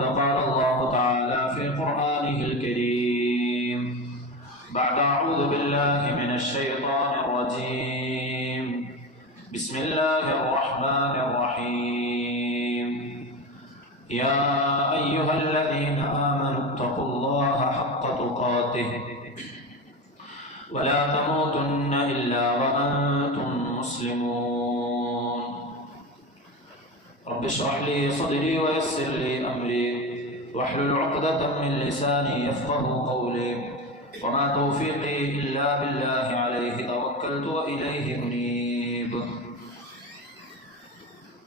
فقد قال الله تعالى في قرآنه الكريم بعد أعوذ بالله من الشيطان الرجيم بسم الله الرحمن الرحيم يا أيها الذين آمنوا اتقوا الله حق تقاته ولا تموتن إلا وأنتم مسلمون رب اشرح لي صدري ويسر لي أمري واحلل عقدة من لساني يفقهوا قولي وما توفيقي إلا بالله عليه توكلت وإليه أنيب.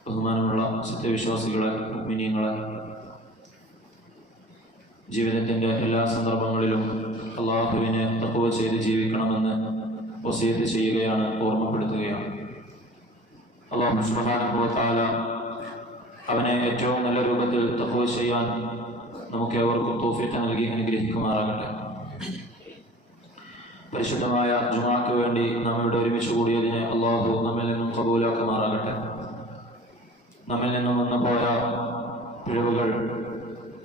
ബഹുമാനമുള്ള സത്യവിശ്വാസികളെ, മുഅ്മിനീങ്ങളെ, ജീവിതത്തിൻ്റെ എല്ലാ സന്ദർഭങ്ങളിലും അള്ളാഹുവിനെ തഖ്വ ചെയ്ത് ജീവിക്കണമെന്ന് വസിയത്ത് ചെയ്യുകയാണ്, ഓർമ്മപ്പെടുത്തുകയാണ്. അല്ലാഹു സുബ്ഹാനഹു വ തആല അവനെ ഏറ്റവും നല്ല രൂപത്തിൽ തഖ്വ ചെയ്യാൻ നമുക്ക് ഏവർക്കും തൗഫീഖ് നൽകി അനുഗ്രഹിക്കുമാറാകട്ടെ. പരിശുദ്ധമായ ജുമുഅക്ക് വേണ്ടി നാം ഇവിടെ ഒരുമിച്ച് കൂടിയതിനെ അള്ളാഹു നമ്മിൽ നിന്നും ഖബൂലാക്കുമാറാകട്ടെ. നമ്മിൽ നിന്നും വന്നുപോയ പിഴവുകൾ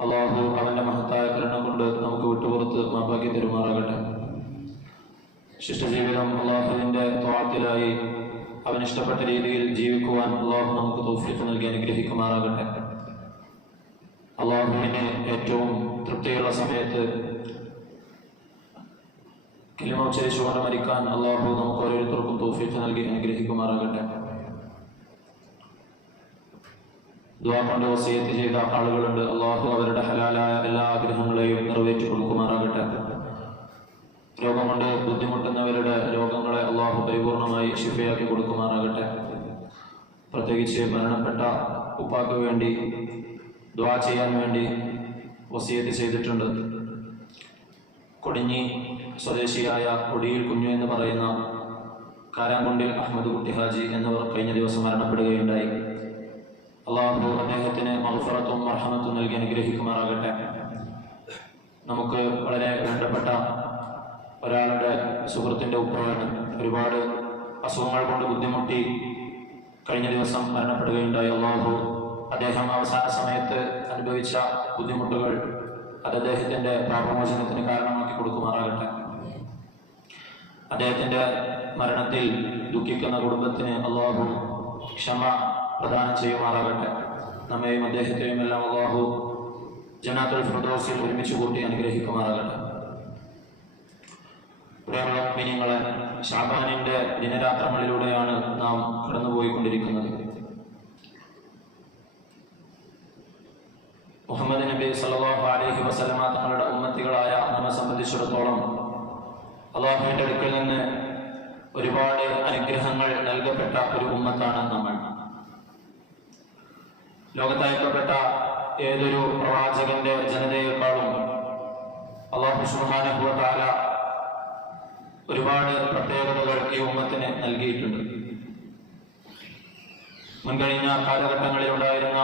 അള്ളാഹു അവൻ്റെ മഹത്തായ കരുണ കൊണ്ട് നമുക്ക് വിട്ടുപുറത്ത് മാപ്പാക്കി തരുമാറാകട്ടെ. ശിഷ്ടജീവിതം അള്ളാഹുവിൻ്റെ ത്വഅത്തിലായി അവൻ ഇഷ്ടപ്പെട്ട രീതിയിൽ ജീവിക്കുവാൻ അള്ളാഹു നമുക്ക് തൗഫീഖ് നൽകി അനുഗ്രഹിക്കുമാറാകട്ടെ. അള്ളാഹുവിനെ ഏറ്റവും തൃപ്തിയുള്ള സമയത്ത് കലിമ ഉച്ചരിച്ചുകൊണ്ട് മരിക്കാൻ അള്ളാഹു നമുക്ക് ഓരോരുത്തർക്കും തൗഫീഖ് നൽകി അനുഗ്രഹിക്കുമാറാകട്ടെ. ദുആ കൊണ്ട് വസിയത്ത് ചെയ്ത ആളുകളുണ്ട്. അള്ളാഹു അവരുടെ ഹലാലായ എല്ലാ ആഗ്രഹങ്ങളെയും നിറവേറ്റി കൊടുക്കുമാറാകട്ടെ. രോഗം കൊണ്ട് ബുദ്ധിമുട്ടുന്നവരുടെ രോഗങ്ങളെ അള്ളാഹു പരിപൂർണമായി ശിഫയാക്കി കൊടുക്കുമാറാകട്ടെ. പ്രത്യേകിച്ച് മരണപ്പെട്ട ഉപ്പാക്ക് വേണ്ടി ദുആ ചെയ്യാൻ വേണ്ടി വസിയത്ത് ചെയ്തിട്ടുണ്ട്. കൊടിഞ്ഞി സ്വദേശിയായ കൊടിയിൽ കുഞ്ഞു എന്ന് പറയുന്ന കാരാങ്കുണ്ടിൽ അഹമ്മദ് കുട്ടി ഹാജി എന്നിവർ കഴിഞ്ഞ ദിവസം മരണപ്പെടുകയുണ്ടായി. അള്ളാഹു അദ്ദേഹത്തിന് മഗ്ഫിറത്തും മർഹമത്തും നൽകി അനുഗ്രഹിക്കുമാറാകട്ടെ. നമുക്ക് വളരെ വേണ്ടപ്പെട്ട ഒരാളുടെ സുഹൃത്തിൻ്റെ ഉപ്പയാണ്. ഒരുപാട് അസുഖങ്ങൾ കൊണ്ട് ബുദ്ധിമുട്ടി കഴിഞ്ഞ ദിവസം മരണപ്പെടുകയുണ്ടായി. അള്ളാഹു അദ്ദേഹം അവസാന സമയത്ത് അനുഭവിച്ച ബുദ്ധിമുട്ടുകൾ അത് അദ്ദേഹത്തിൻ്റെ പാപമോചനത്തിന് കാരണമാക്കി കൊടുക്കുമാറാകട്ടെ. അദ്ദേഹത്തിൻ്റെ മരണത്തിൽ ദുഃഖിക്കുന്ന കുടുംബത്തിന് അള്ളാഹു ക്ഷമ പ്രദാനം ചെയ്യുമാറാകട്ടെ. നമ്മെയും അദ്ദേഹത്തെയും എല്ലാം അള്ളാഹു ജന്നാത്തുൽ ഫിർദൗസിൽ ഒരുമിച്ച് കൂട്ടി അനുഗ്രഹിക്കുമാറാകട്ടെ. പ്രിയമുള്ള മുഅ്മിനീങ്ങളെ, ശഅബാനിൻ്റെ ദിനരാത്രങ്ങളിലൂടെയാണ് നാം കടന്നുപോയിക്കൊണ്ടിരിക്കുന്നത്. മുഹമ്മദ് നബി സല്ലല്ലാഹു അലൈഹി വസല്ലമ തങ്ങളുടെ ഉമ്മത്തികളായ നമ്മെ സംബന്ധിച്ചിടത്തോളം അള്ളാഹുവിൻ്റെ അടുക്കൽ നിന്ന് ഒരുപാട് അനുഗ്രഹങ്ങൾ നൽകപ്പെട്ട ഒരു ഉമ്മത്താണ് നമ്മൾ. ലോകത്തയക്കപ്പെട്ട ഏതൊരു പ്രവാചകന്റെ ജനതയെക്കാളും അല്ലാഹു സുബ്ഹാനഹു വ തആല ഒരുപാട് പ്രത്യേകതകൾ ഈ ഉമ്മത്തിന് നൽകിയിട്ടുണ്ട്. മുൻകഴിഞ്ഞ കാലഘട്ടങ്ങളിലുണ്ടായിരുന്ന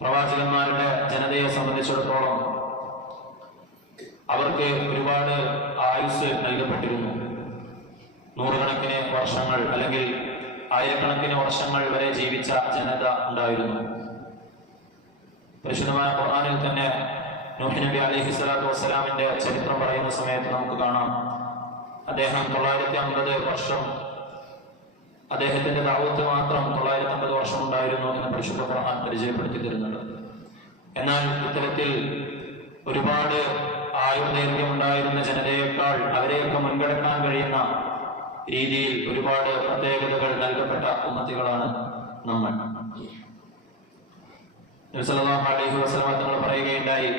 പ്രവാചകന്മാരുടെ ജനതയെ സംബന്ധിച്ചിടത്തോളം അവർക്ക് ഒരുപാട് ആയുസ് നൽകപ്പെട്ടിരുന്നു. നൂറുകണക്കിന് വർഷങ്ങൾ അല്ലെങ്കിൽ ആയിരക്കണക്കിന് വർഷങ്ങൾ വരെ ജീവിച്ച ജനത ഉണ്ടായിരുന്നു. പരിശുദ്ധമായ ഖുർആനിൽ തന്നെ നൂഹ് നബി അലൈഹി സ്വലാത്തു വസ്സലാമിന്റെ ചരിത്രം പറയുന്ന സമയത്ത് നമുക്ക് കാണാം, അദ്ദേഹം 950 വർഷം, അദ്ദേഹത്തിന്റെ ദഅവത്ത് മാത്രം 950 വർഷം ഉണ്ടായിരുന്നു എന്ന് പരിശുദ്ധ ഖുർആൻ പരിചയപ്പെടുത്തി തരുന്നുണ്ട്. എന്നാൽ ഇത്തരത്തിൽ ഒരുപാട് ആയുർദൈർഘ്യം ഉണ്ടായിരുന്ന ജനതയേക്കാൾ അവരെയൊക്കെ മുൻകടക്കാൻ കഴിയുന്ന രീതിയിൽ ഒരുപാട് പ്രത്യേകതകൾ നൽകപ്പെട്ട ഉമ്മത്തികളാണ് നമ്മൾ. നബി സല്ലല്ലാഹു അലൈഹി വസല്ലം തങ്ങൾ പറയുകയുണ്ടായി,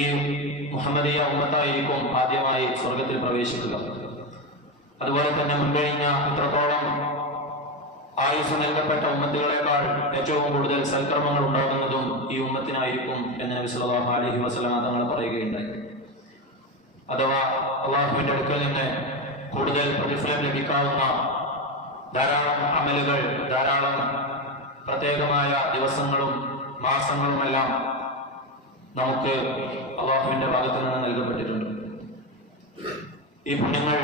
ഈ മുഹമ്മദിയ ഉമ്മത്തായിരിക്കും ആദ്യമായി സ്വർഗത്തിൽ പ്രവേശിക്കുക. അതുപോലെ തന്നെ മുൻകഴിഞ്ഞ ഇത്രത്തോളം ആയുസ് നൽകപ്പെട്ട ഉമ്മത്തുകളെക്കാൾ ഏറ്റവും കൂടുതൽ സൽക്കർമ്മങ്ങൾ ഉണ്ടാകുന്നതും ഈ ഉമ്മത്തിനായിരിക്കും എന്ന് നബി സല്ലല്ലാഹു അലൈഹി വസല്ലം തങ്ങൾ പറയുകയുണ്ടായി. അഥവാ അള്ളാഹുവിന്റെ അടുക്കൽ നിന്ന് കൂടുതൽ പ്രതിഫലം ലഭിക്കാവുന്ന ധാരാളം അമലുകൾ, ധാരാളം പ്രത്യേകമായ ദിവസങ്ങളും മാസങ്ങളുമെല്ലാം നമുക്ക് അള്ളാഹുവിന്റെ ഭാഗത്തു നിന്ന് നൽകപ്പെട്ടിട്ടുണ്ട്. ഈ പുണ്യങ്ങൾ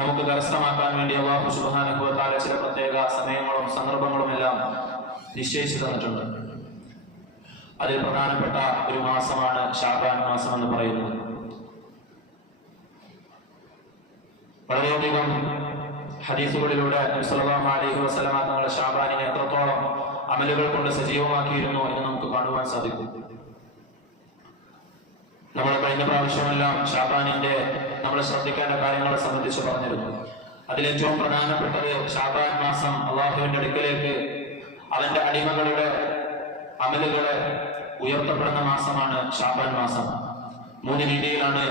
നമുക്ക് കരസ്ഥമാക്കാൻ വേണ്ടി അല്ലാഹു സുബ്ഹാനഹു വ തആല ചില പ്രത്യേക സമയങ്ങളും സന്ദർഭങ്ങളുമെല്ലാം നിശ്ചയിച്ചു തന്നിട്ടുണ്ട്. അതിൽ പ്രധാനപ്പെട്ട ഒരു മാസമാണ് ഷാബാൻ മാസം എന്ന് പറയുന്നത്. വളരെയധികം ഹദീസുകളിലൂടെ നബി സല്ലല്ലാഹു അലൈഹി വസല്ലമ തങ്ങളുടെ ഷാബാനിനെ എത്രത്തോളം അമലുകൾ കൊണ്ട് സജീവമാക്കിയിരുന്നു എന്ന് നമുക്ക് കാണുവാൻ സാധിക്കും. നമ്മൾ കഴിഞ്ഞ പ്രാവശ്യമെല്ലാം ഷാബാനിന്റെ നമ്മൾ ശ്രദ്ധിക്കേണ്ട കാര്യങ്ങളെ സംബന്ധിച്ച് പറഞ്ഞിരുന്നു. അതിലേറ്റവും പ്രധാനപ്പെട്ടത് ഷാബാൻ മാസം അള്ളാഹുവിന്റെ അടുക്കലേക്ക് അവന്റെ അടിമകളുടെ അമലുകളെ ഉയർത്തപ്പെടുന്ന മാസമാണ് ഷാബാൻ മാസം. 3 രീതിയിലാണ്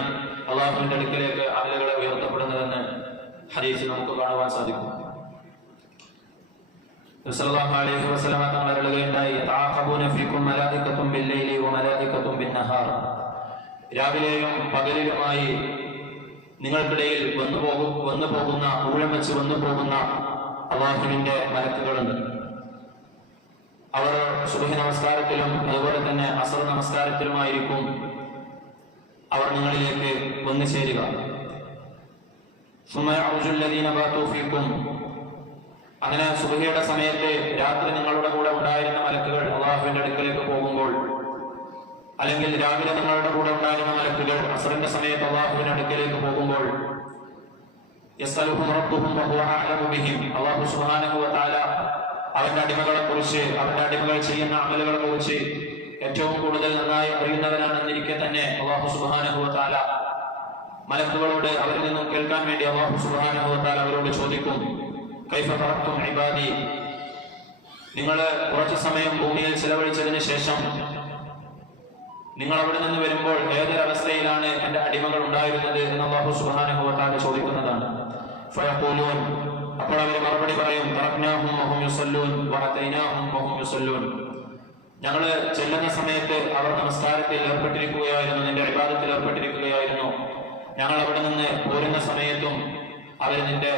അള്ളാഹുവിന്റെ അടുക്കലേക്ക് അമലുകളെ ഉയർത്തപ്പെടുന്നതെന്ന് ഹദീസിൽ നമുക്ക് കാണുവാൻ സാധിക്കും. സല്ലല്ലാഹു അലൈഹി വസല്ലം തങ്ങൾ പറയുകയുണ്ടായി, തആഖബൂന ഫീകും മലായികത്തും ബില്ലൈലി വമലായികത്തും ബിന്നഹാർ. രാവിലെയും പകലിലുമായി നിങ്ങൾക്കിടയിൽ വന്നു പോകുന്ന ഊഴം വെച്ച് വന്നു പോകുന്ന അള്ളാഹുവിന്റെ മലക്കുകളുണ്ട്. അവർ സുബഹി നമസ്കാരത്തിലും അതുപോലെ തന്നെ അസർ നമസ്കാരത്തിലുമായിരിക്കും അവർ നിങ്ങളിലേക്ക് വന്നു ചേരുക. അങ്ങനെ സുബഹിയുടെ സമയത്ത് രാത്രി നിങ്ങളുടെ കൂടെ ഉണ്ടായിരുന്ന മലക്കുകൾ അള്ളാഹുവിന്റെ അടുക്കലേക്ക് പോകുമ്പോൾ, അല്ലെങ്കിൽ രാവിലെ നിങ്ങളുടെ കൂടെ ഉണ്ടായിരുന്ന മലക്കുകൾ അസറിന്റെ സമയത്ത് അള്ളാഹുവിന്റെ അടുക്കലേക്ക് പോകുമ്പോൾ, അള്ളാഹു സുബ്ഹാനഹു വ തആല അവന്റെ അടിമകളെ കുറിച്ച്, അവന്റെ അടിമകൾ ചെയ്യുന്ന അമലുകളെ കുറിച്ച് ഏറ്റവും കൂടുതൽ നന്നായി അറിയുന്നവനാണെന്നിരിക്കെ തന്നെ അള്ളാഹു സുബ്ഹാനഹു വ തആല മലക്കുകളോട് അവരിൽ നിന്നും കേൾക്കാൻ വേണ്ടി അള്ളാഹു സുബ്ഹാനഹു വ തആല അവരോട് ചോദിക്കും, കൈഫ തറക്തും ഇബാദി, നിങ്ങൾ കുറച്ചു സമയം ഭൂമിയിൽ ചിലവഴിച്ചതിന് ശേഷം നിങ്ങൾ അവിടെ നിന്ന് വരുമ്പോൾ ഏതൊരവസ്ഥയിലാണ് എന്റെ അടിമകൾ ഉണ്ടായിരുന്നത് എന്ന് അല്ലാഹു സുബ്ഹാനഹു വ തആല ചോദിക്കുന്നതാണ്. ഫയഖൂലൂൻ, അപ്പോൾ അവർ മറുപടി പറയും, തറക്നാഹും വഹും യുസല്ലൂൻ വഅതൈനാഹും വഹും യുസല്ലൂൻ. ഞങ്ങൾ ചെല്ലുന്ന സമയത്ത് അവർ നമസ്കാരത്തിൽ ഏർപ്പെട്ടിരിക്കുകയായിരുന്നു, നിന്റെ ഇബാദത്തിൽ ഏർപ്പെട്ടിരിക്കുകയായിരുന്നു. ഞങ്ങൾ അവിടെ നിന്ന് പോരുന്ന സമയത്തും അവർ നിന്റെ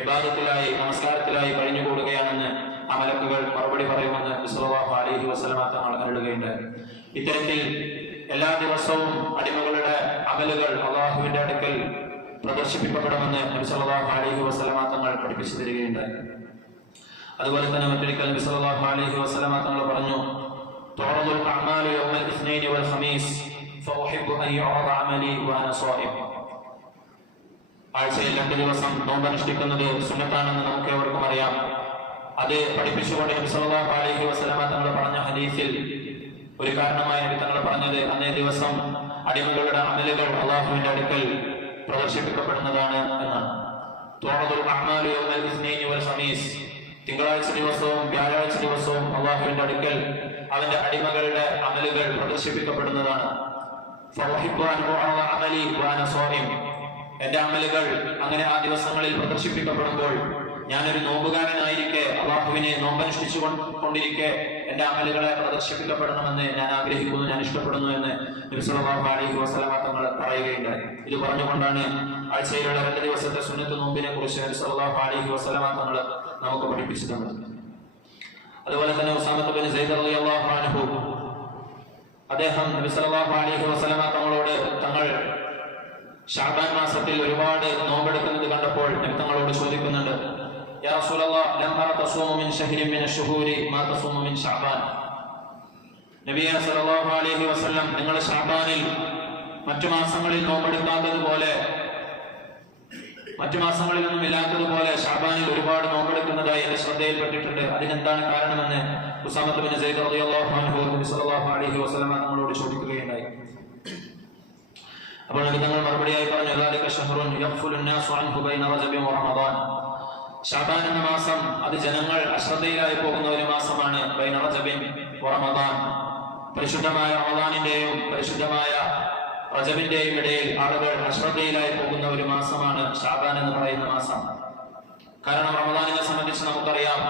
ഇബാദത്തിലായി നമസ്കാരത്തിലായി കഴിഞ്ഞുകൂടുകയാണെന്ന് ആ മലക്കുകൾ മറുപടി പറയുമെന്ന് സല്ലല്ലാഹു അലൈഹി വസല്ലം തങ്ങൾ അരുളുകയുണ്ടായി. ഇത്തരത്തിൽ എല്ലാ ദിവസവും അടിമകളുടെ അമലുകൾ അള്ളാഹുവിന്റെ അടുക്കൽ പ്രദർശിപ്പിക്കപ്പെടുമെന്ന് നബി സല്ലല്ലാഹു അലൈഹി വസല്ലം തങ്ങൾ പഠിപ്പിച്ചു തരികയുണ്ടായി. അതുപോലെ തന്നെ മറ്റൊരിക്കൽ നബി സല്ലല്ലാഹു അലൈഹി വസല്ലം തങ്ങൾ പറഞ്ഞു, തുഅറദുൽ അഅമാലു യൗമൽ ഇസ്നൈനി വൽ ഖമീസ് ഫഉഹിബ്ബു അൻ യുഅറദ അമലി വഅന സ്വായിം. ആഴ്ചയിൽ 2 ദിവസം നോമ്പനുഷ്ഠിക്കുന്നത് സുന്നത്താണെന്ന് നമുക്ക് ഏവർക്കും അറിയാം. അത് പഠിപ്പിച്ചുകൊണ്ട് നബി സല്ലല്ലാഹു അലൈഹി വസല്ലം തങ്ങൾ പറഞ്ഞ ഹദീസിൽ ഒരു കാരണമായി നബി തങ്ങൾ പറഞ്ഞത്, അന്നേ ദിവസം അടിമകളുടെ അമലുകൾ അള്ളാഹുവിന്റെ അടുക്കൽ പ്രദർശിപ്പിക്കപ്പെടുന്നതാണ് എന്നാണ്. തുഅറദുൽ അഅമാലു യൗമൽ ഇസ്നൈനി വൽ ഖമീസ്, തിങ്കളാഴ്ച ദിവസവും വ്യാഴാഴ്ച ദിവസവും അള്ളാഹുവിന്റെ അടുക്കൽ അവന്റെ അടിമകളുടെ അമലുകൾ പ്രദർശിപ്പിക്കപ്പെടുന്നതാണ്. ഫഉഹിബ്ബു അൻ ഉഅറദ അമലി വഅന സ്വായിം, എന്റെ അമലുകൾ അങ്ങനെ ആ ദിവസങ്ങളിൽ പ്രദർശിപ്പിക്കപ്പെടുമ്പോൾ ഞാനൊരു നോമ്പുകാരനായിരിക്കെ, അള്ളാഹുവിനെ നോമ്പനുഷ്ഠിച്ചു കൊണ്ടിരിക്കെ എന്റെ അമലുകളെ പ്രദർശിപ്പിക്കപ്പെടണമെന്ന് ഞാൻ ആഗ്രഹിക്കുന്നു, ഞാൻ ഇഷ്ടപ്പെടുന്നു എന്ന് നബി സല്ലല്ലാഹു അലൈഹി വസല്ലം തങ്ങൾ പറയുകയുണ്ടായി. ഇത് പറഞ്ഞുകൊണ്ടാണ് ആഴ്ചയിലുള്ള 2 ദിവസത്തെ സുന്നത്ത് നോമ്പിനെ കുറിച്ച് നബി സല്ലല്ലാഹു അലൈഹി വസല്ലം തങ്ങൾ നമുക്ക് പഠിപ്പിച്ചു തന്നത്. അതുപോലെ തന്നെ ഉസാമത്ത് ബിൻ സൈദ് റളിയല്ലാഹു അൻഹു, അദ്ദേഹം നബി സല്ലല്ലാഹു അലൈഹി വസല്ലം തങ്ങളോട് തങ്ങൾ ഷാബാൻ മാസത്തിൽ ഒരുപാട് നോമ്പെടുക്കുന്നത് കണ്ടപ്പോൾ നബി തങ്ങളോട് ചോദിക്കുന്നുണ്ട്, യാ റസൂലല്ലാഹ്, ലം അറ തസൂമു മിൻ ശഹ്രിൻ മിന ശുഹൂരി മാ തസൂമു മിൻ ഷഅബാൻ. നബിയെ സല്ലല്ലാഹു അലൈഹി വസല്ലം, നിങ്ങൾ ഷഅബാനിൽ മറ്റു മാസങ്ങളിൽ നോമ്പെടുക്കാത്തതുപോലെ, മറ്റു മാസങ്ങളിലൊന്നും ഇല്ലാത്തതുപോലെ ഷഅബാനിൽ ഒരുപാട് നോമ്പെടുക്കുന്നതായി എന്റെ ശ്രദ്ധയിൽപ്പെട്ടിട്ടുണ്ട്. അതിനെന്താണ് കാരണമെന്ന് ഉസാമത്ത് ബിൻ സൈദ് റളിയല്ലാഹു അൻഹു നബി സല്ലല്ലാഹു അലൈഹി വസല്ലം തങ്ങളോട് ചോദിക്കുകയുണ്ടായി. അപ്പോൾ നബി തങ്ങൾ മറുപടിയായി പറഞ്ഞു, ദാലിക ശഹ്റുൻ യഗ്ഫുലു الناس عنه ബൈന റജബി വറമദാൻ. ഷഅബാൻ എന്ന മാസം അത് ജനങ്ങൾ അശ്രദ്ധയിലായി പോകുന്ന ഒരു മാസമാണ്. ബൈന റജബിൻ വറമദാൻ, പരിശുദ്ധമായ റമദാനിന്റെയും പരിശുദ്ധമായ റജബിന്റെയും ഇടയിൽ ആളുകൾ അശ്രദ്ധയിലായി പോകുന്ന ഒരു മാസമാണ് ഷഅബാൻ എന്ന് പറയുന്ന മാസം. കാരണം റമദാനിനെ സംബന്ധിച്ച് നമുക്കറിയാം,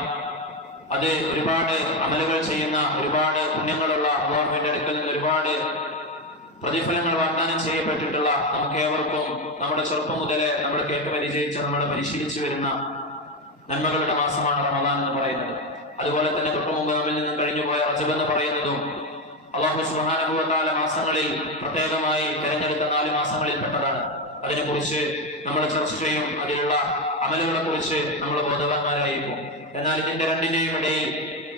അത് ഒരുപാട് അമലുകൾ ചെയ്യുന്ന, ഒരുപാട് പുണ്യങ്ങളുള്ള, അല്ലാഹുവിന്റെ അടുക്കൽ നിന്ന് ഒരുപാട് പ്രതിഫലങ്ങൾ വാഗ്ദാനം ചെയ്യപ്പെട്ടിട്ടുള്ള, നമുക്ക് ഏവർക്കും നമ്മുടെ ചെറുപ്പം മുതലേ നമ്മൾ കേട്ട് പരിചയിച്ച് നമ്മൾ പരിശീലിച്ചു വരുന്ന നന്മകളുടെ മാസമാണ് റമദാൻ എന്ന് പറയുന്നത്. അതുപോലെ തന്നെ തൊട്ടു മുമ്പ് നമ്മിൽ നിന്ന് കഴിഞ്ഞുപോയ റജബ് എന്ന് പറയുന്നതും അല്ലാഹു സുബ്ഹാനഹു വ തആല മാസങ്ങളിൽ പ്രത്യേകമായി തിരഞ്ഞെടുത്ത 4 മാസങ്ങളിൽ പെട്ടതാണ്. അതിനെക്കുറിച്ച് നമ്മൾ ചർച്ച ചെയ്യും, അതിലുള്ള അമലുകളെ കുറിച്ച് നമ്മൾ ബോധവാന്മാരായിരിക്കും. എന്നാൽ ഇതിന്റെ രണ്ടിന്റെയും ഇടയിൽ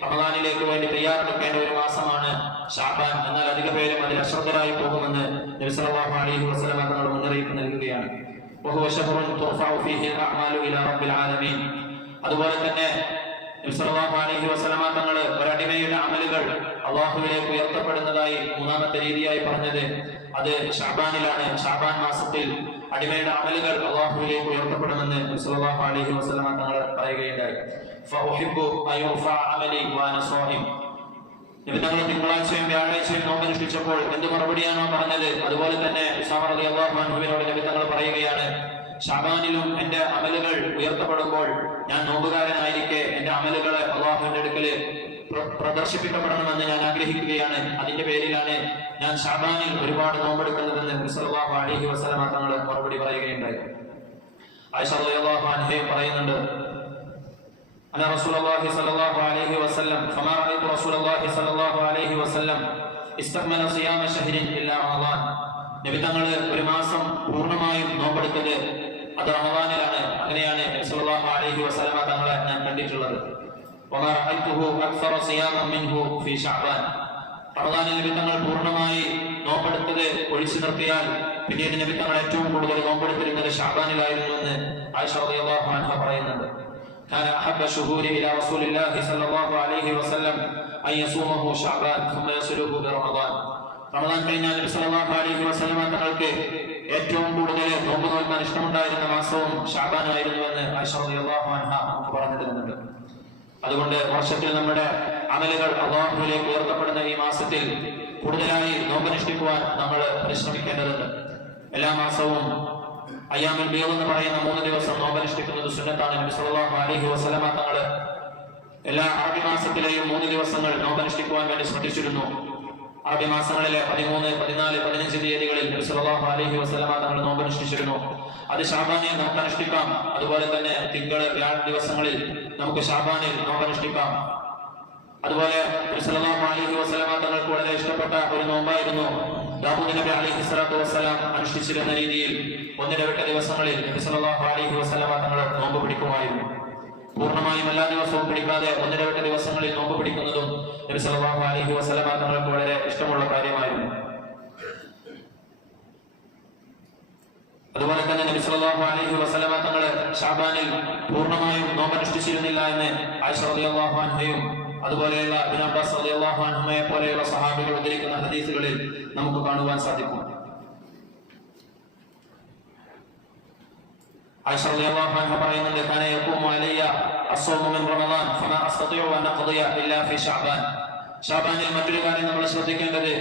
റമദാനിലേക്ക് വേണ്ടി തയ്യാറെടുക്കേണ്ട ഒരു മാസമാണ് ശഅബാൻ. എന്നാൽ അധിക പേരും അതിൽ അശ്രദ്ധരായി പോകുമെന്ന് നബി സല്ലല്ലാഹു അലൈഹി വസല്ലം തങ്ങൾ മുന്നറിയിപ്പ് നൽകുകയാണ്. വഹുവ ശഹ്റുൻ തുർഫഉ ഫീഹി അഅ്മാലു ഇലാ റബ്ബിൽ ആലമീൻ. അതുപോലെ തന്നെ നബി സല്ലല്ലാഹു അലൈഹി വസല്ലം തങ്ങൾ ഒരടിമയുടെ അമലുകൾ അല്ലാഹുവിലേക്ക് ഉയർത്തപ്പെടുന്നതായി മൂന്നാമത്തെ രീതിയായി പറഞ്ഞത് അത് ശഅബാനിലാണ്. ശഅബാൻ മാസത്തിൽ അടിമയുടെ അമലുകൾ അല്ലാഹുവിലേക്ക് ഉയർത്തപ്പെടുമെന്ന് നബി സല്ലല്ലാഹു അലൈഹി വസല്ലം തങ്ങൾ പറയുകയുണ്ടായി. ഫഉഹിബ്ബു അയുർഫഅ അമലി വഅന സ്വൈം. നബി തങ്ങൾ തിങ്കളാഴ്ചയും വ്യാഴാഴ്ചയും നോമ്പനുഷ്ഠിച്ചപ്പോൾ എന്ത് മറുപടിയാണോ പറഞ്ഞത് അതുപോലെ തന്നെ ഉസാമ റളിയല്ലാഹു അൻഹുവിനോട് നബി തങ്ങൾ പറയുകയാണ്, ശഅബാനിലും എന്റെ അമലുകൾ ഉയർത്തപ്പെടുമ്പോൾ ഞാൻ നോമ്പുകാരനായിരിക്കെ എന്റെ അമലുകളെ അല്ലാഹുവിന്റെ അടുക്കല് പ്രദർശിപ്പിക്കപ്പെടണമെന്ന് ഞാൻ ആഗ്രഹിക്കുകയാണ്. അതിന്റെ പേരിലാണ് ഞാൻ ശഅബാനിൽ ഒരുപാട് നോമ്പെടുക്കുന്നതെന്ന് നബി സല്ലല്ലാഹു അലൈഹി വസല്ലം തങ്ങൾ മറുപടി പറയുകയുണ്ടായി. ആയിഷ റളിയല്ലാഹു അൻഹ പറയുന്നുണ്ട്, അന റസൂലുള്ളാഹി സ്വല്ലല്ലാഹു അലൈഹി വസല്ലം ഫമാ റഅയ്തു റസൂലുള്ളാഹി സ്വല്ലല്ലാഹു അലൈഹി വസല്ലം ഇസ്തഖ്മല സിയാമ ശഹ്രിൻ ഇല്ലാ റമദാൻ. നബി തങ്ങൾ ഒരു മാസം പൂർണ്ണമായും നോമ്പെടുത്തത് അത് റമദാനിലാണ്. അങ്ങനെയാണ് നബി സല്ലല്ലാഹു അലൈഹി വസല്ലം തങ്ങളെ ഞാൻ കണ്ടിട്ടുള്ളത്. വമാ റഅയ്തുഹു അക്സറ സിയാമൻ മിൻഹു ഫീ ശഅബാൻ. റമദാനിൽ നബി തങ്ങൾ പൂർണ്ണമായി നോമ്പെടുത്തത് ഒഴിച്ചു നിർത്തിയാൽ പിന്നീട് നബി തങ്ങൾ ഏറ്റവും കൂടുതൽ നോമ്പെടുത്തിരുന്നത് ശഅബാനിലായിരുന്നു എന്ന് ആയിഷ റളിയല്ലാഹു അൻഹ പറയുന്നുണ്ട്. كان أحب الشهور إلى رسول الله صلى الله عليه وسلم أن يصومه شعبان ثم يصله برمضان. റമദാൻ കഴിഞ്ഞാൽ നബി സല്ലല്ലാഹു അലൈഹി വസല്ലം തങ്ങൾക്ക് ഏറ്റവും കൂടുതൽ നോമ്പ് നോൽക്കാൻ ഇഷ്ടമുണ്ടായിരുന്ന മാസവും ശഅബാനായിരുന്നുവെന്ന് ആയിഷ റളിയല്ലാഹു അൻഹ നമുക്ക് പറഞ്ഞു തരുന്നുണ്ട്. അതുകൊണ്ട് വർഷത്തിൽ നമ്മുടെ അമലുകൾ അല്ലാഹുവിലേക്ക് ഉയർത്തപ്പെടുന്ന ഈ മാസത്തിൽ കൂടുതലായി നോമ്പനുഷ്ഠിക്കുവാൻ നമ്മൾ പരിശ്രമിക്കേണ്ടതുണ്ട്. എല്ലാ മാസവും അയ്യാമുൽ ബീദ് എന്ന് പറയുന്ന 3 ദിവസം നോമ്പനുഷ്ഠിക്കുന്നത് സുന്നത്താണ്. നബി സല്ലല്ലാഹു അലൈഹി വസല്ലം തങ്ങൾ എല്ലാ അറബി മാസത്തിലെയും 3 ദിവസങ്ങൾ നോമ്പനുഷ്ഠിക്കുവാൻ വേണ്ടി ശ്രദ്ധിച്ചിരുന്നു. അറബി മാസങ്ങളിലെ 13, 14, 15 തീയതികളിൽ നബി സല്ലല്ലാഹു അലൈഹി വസല്ലം തങ്ങൾ നോമ്പനുഷ്ഠിച്ചിരുന്നു. അത് ശഅബാനിൽ നമുക്ക് അനുഷ്ഠിക്കാം. അതുപോലെ തന്നെ തിങ്കൾ, വ്യാഴം ദിവസങ്ങളിൽ നമുക്ക് ശഅബാനിൽ നോമ്പനുഷ്ഠിക്കാം. അതുപോലെ നബി സല്ലല്ലാഹു അലൈഹി വസല്ലം തങ്ങൾക്ക് വളരെ ഇഷ്ടപ്പെട്ട ഒരു നോമ്പായിരുന്നു ദാവൂദ് നബി അലൈഹി സ്വലാത്തു വസ്സലാം അനുഷ്ഠിച്ചിരുന്ന രീതിയിൽ 1 ദിവസങ്ങളിൽ നബി സല്ലല്ലാഹു അലൈഹി വസല്ലം തങ്ങൾ നോമ്പ് പിടിക്കുമായിരുന്നു. പൂർണ്ണമായും എല്ലാ ദിവസവും പിടിക്കാതെ 1 ദിവസങ്ങളിൽ നോമ്പ് പിടിക്കുന്നതും നബി സല്ലല്ലാഹു അലൈഹി വസല്ലം തങ്ങൾക്ക് വളരെ ഇഷ്ടമുള്ള കാര്യമായിരുന്നു. അതുപോലെ തന്നെ നബി സല്ലല്ലാഹു അലൈഹി വസല്ലം തങ്ങൾ ശഅബാനിൽ പൂർണ്ണമായും നോമ്പനുഷ്ഠിച്ചിരുന്നില്ല എന്ന് ആയിഷ റളിയല്ലാഹു അൻഹയും അതുപോലെയുള്ള ഇബ്നു അബ്ബാസ് റളിയല്ലാഹു അൻഹുമയെ പോലെയുള്ള സഹാബികൾ ഉദ്ധരിക്കുന്ന ഹദീസുകളിൽ നമുക്ക് കാണുവാൻ സാധിക്കും. ആയിഷ റളിയല്ലാഹു അൻഹ പറയുന്നുണ്ട്, കാന യഖൂമു അലയ്യ അസ്സൗമു മിൻ റമദാൻ ഫമാ അസ്തതിഉ അൻ അഖ്ദിയ ഇല്ലാ ഫീ ശഅബാൻ. ശഅബാനിൽ മറ്റൊരു കാര്യം നമ്മൾ ശ്രദ്ധിക്കേണ്ടത്,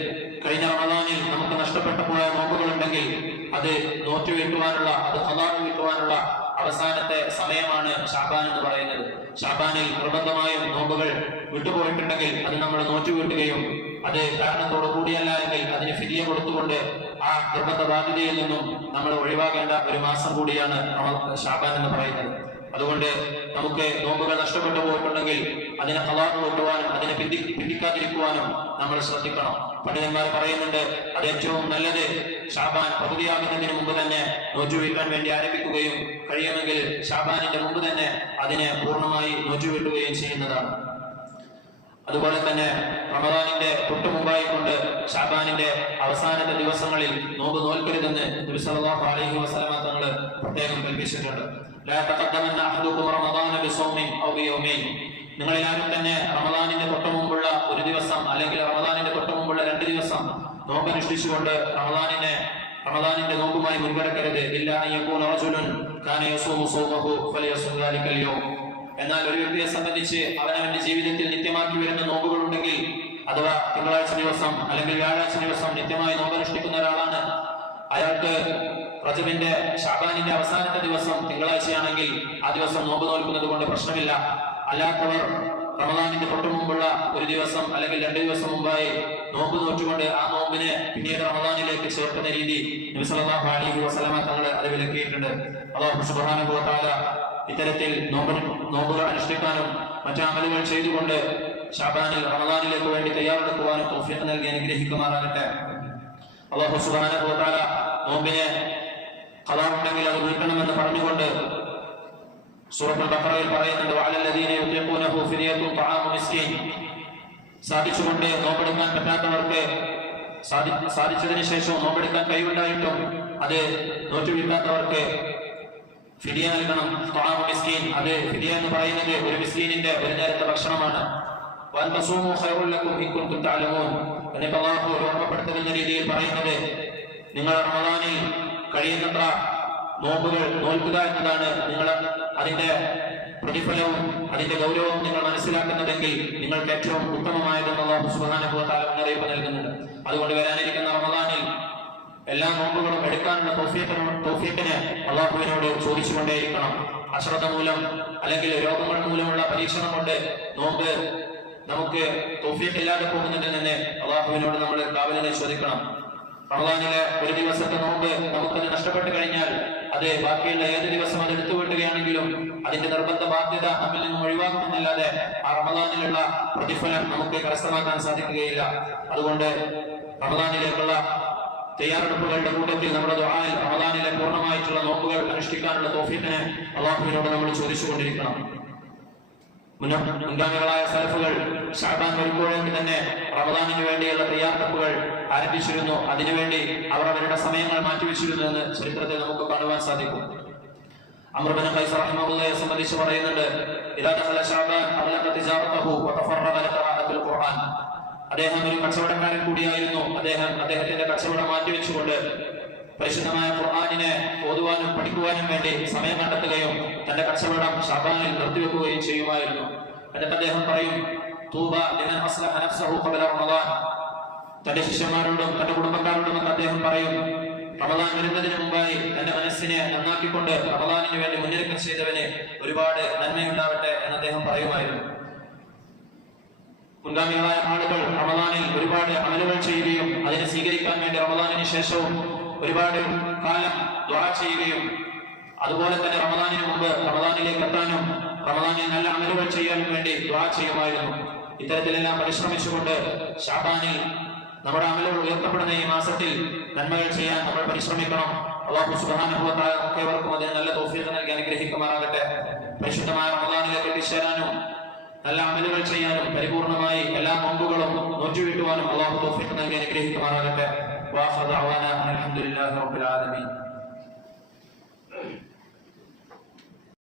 കഴിഞ്ഞ റമദാനിൽ നമുക്ക് നഷ്ടപ്പെട്ടു പോയ നോമ്പുകളുണ്ടെങ്കിൽ അത് നോറ്റുവീട്ടുവാനുള്ള, അത് ഖളാ വീട്ടുവാനുള്ള അവസാനത്തെ സമയമാണ് ശഅബാൻ എന്ന് പറയുന്നത്. ശഅബാനിൽ നിർബന്ധമായും നോമ്പുകൾ വിട്ടുപോയിട്ടുണ്ടെങ്കിൽ അത് നമ്മൾ നോറ്റുവീട്ടുകയും അത് കാരണത്തോടു കൂടിയല്ല എങ്കിൽ അതിന് ഫിദിയ കൊടുത്തുകൊണ്ട് ആ നിർബന്ധ ബാധ്യതയിൽ നിന്നും നമ്മൾ ഒഴിവാക്കേണ്ട ഒരു മാസം കൂടിയാണ് ശഅബാൻ എന്ന് പറയുന്നത്. അതുകൊണ്ട് നമുക്ക് നോമ്പുകൾ നഷ്ടപ്പെട്ടു പോയിട്ടുണ്ടെങ്കിൽ അതിനെ ഖളാ കൂട്ടുവാനും അതിനെ പിന്തിക്കാതിരിക്കുവാനും നമ്മൾ ശ്രദ്ധിക്കണം. പണ്ഡിതന്മാർ പറയുന്നുണ്ട്, അത് ഏറ്റവും നല്ലത് ശഅബാൻ പകുതിയാകുന്നതിന് മുമ്പ് തന്നെ നോറ്റുവീട്ടാൻ വേണ്ടി ആരംഭിക്കുകയും കഴിയുമെങ്കിൽ ശഅബാനിന്റെ മുമ്പ് തന്നെ അതിനെ പൂർണ്ണമായി നോറ്റുവീട്ടുകയും ചെയ്യുന്നതാണ്. അതുപോലെ തന്നെ റമദാനിന്റെ തൊട്ടു മുമ്പായി കൊണ്ട് ശഅബാനിന്റെ അവസാനത്തെ ദിവസങ്ങളിൽ നോമ്പ് നോൽക്കരുതെന്ന് നബി സല്ലല്ലാഹു അലൈഹി വസല്ലം തങ്ങൾ പ്രത്യേകം കൽപ്പിച്ചിട്ടുണ്ട്. ലാ തഖദ്ദമന്ന അഹദുകും റമദാന ബിസൗമിൻ ഔ ബിയൗമൈൻ. നിങ്ങളിൽ ആരും തന്നെ റമദാനിന്റെ തൊട്ടു മുമ്പുള്ള ഒരു ദിവസം അല്ലെങ്കിൽ റമദാനിന്റെ തൊട്ടു മുമ്പുള്ള 2 ദിവസം നോമ്പ് അനുഷ്ഠിച്ചുകൊണ്ട് റമദാനിന്റെ നോമ്പുമായി മുൻകടക്കരുത്. ഇല്ലാ അൻ യകൂന റജുലുൻ കാന യസൂമു സൗമഹു ഫലിയസും ദാലിക്കൽ യൗം. എന്നാൽ ഒരു വ്യക്തിയെ സംബന്ധിച്ച് അവനവന്റെ ജീവിതത്തിൽ നിത്യമാക്കി വരുന്ന നോമ്പുകൾ ഉണ്ടെങ്കിൽ, അഥവാ തിങ്കളാഴ്ച ദിവസം അല്ലെങ്കിൽ വ്യാഴാഴ്ച ദിവസം നിത്യമായി നോമ്പനുഷ്ഠിക്കുന്ന ഒരാളാണ്, അയാൾക്ക് റജബിന്റെ ശഅബാനിന്റെ അവസാനത്തെ ദിവസം തിങ്കളാഴ്ചയാണെങ്കിൽ ആ ദിവസം നോമ്പ് നോൽക്കുന്നത് കൊണ്ട് പ്രശ്നമില്ല. അല്ലാത്തവർ റമദാനിന്റെ തൊട്ടു മുമ്പുള്ള ഒരു ദിവസം അല്ലെങ്കിൽ 2 ദിവസം മുമ്പായി നോമ്പ് നോറ്റുകൊണ്ട് ആ നോമ്പിനെ പിന്നീട് റമദാനിലേക്ക് ചേർക്കുന്ന രീതി നബി സല്ലല്ലാഹു അലൈഹി വസല്ലം തങ്ങൾ അത് വിലക്കിയിട്ടുണ്ട്. അല്ലാഹു സുബ്ഹാനഹു വ തആല ഇത്തരത്തിൽ നോമ്പുകൾ അനുഷ്ഠിക്കാനും മറ്റു അമലുകൾ ചെയ്തുകൊണ്ട് ശഅബാനിൽ റമദാനിലേക്ക് വേണ്ടി തയ്യാറെടുക്കുവാനും തൗഫീഖ് നൽകി അനുഗ്രഹിക്കുമാറാകട്ടെ. അല്ലാഹു സുബ്ഹാനഹു വ തആല നോമ്പിനെ ഖളാ ഉണ്ടെങ്കിൽ അത് വീട്ടണമെന്ന് പറഞ്ഞുകൊണ്ട് സൂറത്തുൽ ബഖറയിൽ പറയുന്നുണ്ട്, വഅലല്ലദീന യുതീഖൂനഹു ഫിദിയത്തുൻ തആമു മിസ്കീൻ. സാധിച്ചുകൊണ്ട് നോമ്പെടുക്കാൻ പറ്റാത്തവർക്ക് സാധിച്ചതിന് ശേഷം നോമ്പെടുക്കാൻ കഴിവുണ്ടായിട്ടും അത് നോറ്റുവീട്ടാത്തവർക്ക് ഫിദിയ നൽകണം. തആമു മിസ്കീൻ, അത് ഫിദിയ എന്ന് പറയുന്നത് ഒരു മിസ്കീനിന്റെ ഒരു നേരത്തെ ഭക്ഷണമാണ്. വഅൻ തസൂമു ഖൈറുൽ ലക്കും ഇൻ കുൻതും തഅലമൂൻ. എന്നിട്ട് അല്ലാഹു ഓർമ്മപ്പെടുത്തുന്ന രീതിയിൽ പറയുന്നത്, നിങ്ങൾ റമദാനിൽ കഴിയുന്നത്ര നോമ്പുകൾ നോൽക്കുക എന്നതാണ്. നിങ്ങൾ അതിന്റെ പ്രതിഫലവും അതിന്റെ ഗൗരവവും നിങ്ങൾ മനസ്സിലാക്കുന്നതെങ്കിൽ നിങ്ങൾക്ക് ഏറ്റവും ഉത്തമമായതെന്ന് അല്ലാഹു സുബ്ഹാനഹു വ തആല മുന്നറിയിപ്പ് നൽകുന്നുണ്ട്. അതുകൊണ്ട് വരാനിരിക്കുന്ന റമദാനിൽ എല്ലാ നോമ്പുകളും എടുക്കാനുള്ള തൗഫീഖിനെ അല്ലാഹുവിനോട് ചോദിച്ചുകൊണ്ടേയിരിക്കണം. അശ്രദ്ധ മൂലം അല്ലെങ്കിൽ രോഗങ്ങൾ മൂലമുള്ള പരീക്ഷണം കൊണ്ട് നോമ്പ് നമുക്ക് തൗഫീഖ് ഇല്ലാതെ പോകുന്നതിൽ നിന്ന് അല്ലാഹുവിനോട് നമ്മൾ കാവലിനെ ചോദിക്കണം. റമദാനിലെ ഒരു ദിവസത്തെ നോമ്പ് നമുക്കത് നഷ്ടപ്പെട്ടു കഴിഞ്ഞാൽ അത് ബാക്കിയുള്ള ഏത് ദിവസം അത് എടുത്തു വിട്ടുകയാണെങ്കിലും അതിന്റെ നിർബന്ധ ബാധ്യത നമ്മിൽ നിന്നും ഒഴിവാക്കുമെന്നല്ലാതെ ആ റമദാനിലുള്ള പ്രതിഫലം നമുക്ക് കരസ്ഥമാക്കാൻ സാധിക്കുകയില്ല. അതുകൊണ്ട് റമദാനിലേക്കുള്ള തയ്യാറെടുപ്പുകളുടെ കൂട്ടത്തിൽ നമ്മുടെ ദുആയിൽ റമദാനിലെ പൂർണ്ണമായിട്ടുള്ള നോമ്പുകൾ അനുഷ്ഠിക്കാനുള്ള തൗഫീഖിനെ അല്ലാഹുവിനോട് നമ്മൾ ചോദിച്ചുകൊണ്ടിരിക്കണം. മുൻഗാമികളായ സലഫുകൾ ശഅബാൻ വരുമ്പോഴേക്ക് തന്നെ റമദാനിന് വേണ്ടിയുള്ള തയ്യാറെടുപ്പുകൾ ആരംഭിച്ചിരുന്നു. അതിനുവേണ്ടി അവർ അവരുടെ സമയങ്ങൾ മാറ്റിവെച്ചിരുന്നു എന്ന് ചരിത്രത്തിൽ നമുക്ക് കാണുവാൻ സാധിക്കും. അംർ ഇബ്നു ഖൈസ് റഹിമഹുള്ളയെ സംബന്ധിച്ച് പറയുന്നുണ്ട്, ഇദാ ദഖല ശഅബാൻ അഗ്ലഖ തിജാറതഹു വതഫറഗ ലിഖറാഅത്തിൽ ഖുർആൻ. അദ്ദേഹം ഒരു കച്ചവടക്കാരൻ കൂടിയായിരുന്നു. അദ്ദേഹത്തിന്റെ കച്ചവടം മാറ്റിവെച്ചുകൊണ്ട് പരിശുദ്ധമായ ഖുർആനിനെ ഓതുവാനും പഠിക്കുവാനും വേണ്ടി സമയം കണ്ടെത്തുകയും തന്റെ കച്ചവടം ശഅബാനിൽ നിർത്തിവെക്കുകയും ചെയ്യുമായിരുന്നു. എന്നിട്ട് അദ്ദേഹം പറയും, തൂബ ലിമൻ അസ്ലഹ നഫ്സഹു ഖബല റമദാൻ. തന്റെ ശിഷ്യന്മാരോടും തന്റെ കുടുംബക്കാരോടും അദ്ദേഹം പറയും, റമദാൻ വരുന്നതിന് മുമ്പായി തന്റെ മനസ്സിനെ നന്നാക്കിക്കൊണ്ട് റമദാനിന് വേണ്ടി മുന്നൊരുക്കം ചെയ്തവന് ഒരുപാട് നന്മയുണ്ടാവട്ടെ എന്ന് അദ്ദേഹം പറയുമായിരുന്നു. മുൻഗാമികളായ ആളുകൾ റമദാനിൽ ഒരുപാട് അമലുകൾ ചെയ്യുകയും അതിനെ സ്വീകരിക്കാൻ വേണ്ടി റമദാനിന് ശേഷവും ഒരുപാട് കാലം ദുആ ചെയ്യുകയും അതുപോലെ തന്നെ റമദാനിന് മുമ്പ് റമദാനിലേക്ക് എത്താനും റമദാനിൽ നല്ല അമലുകൾ ചെയ്യാനും വേണ്ടി ദുആ ചെയ്യുമായിരുന്നു. ഇത്തരത്തിലെല്ലാം പരിശ്രമിച്ചുകൊണ്ട് ശഅബാനിൽ നമ്മുടെ അമലുകൾ ഉയർത്തപ്പെടുന്ന ഈ മാസത്തിൽ നന്മകൾ ചെയ്യാൻ നമ്മൾ പരിശ്രമിക്കണം. അല്ലാഹു സുബ്ഹാനഹു വ തആല നമുക്കേവർക്കും അതിന് നല്ല തൗഫീഖ് നൽകി അനുഗ്രഹിക്കുമാറാകട്ടെ. പരിശുദ്ധമായ റമദാനിലേക്ക് എത്തിച്ചേരാനും നല്ല അമലുകൾ ചെയ്യാനും പരിപൂർണമായി എല്ലാ നോമ്പുകളും നോറ്റുവീട്ടുവാനും അല്ലാഹു തൗഫീഖ് നൽകി അനുഗ്രഹിക്കുമാറാകട്ടെ. വാഖിറു ദഅവാനാ അൽഹംദുലില്ലാഹി റബ്ബിൽ ആലമീൻ.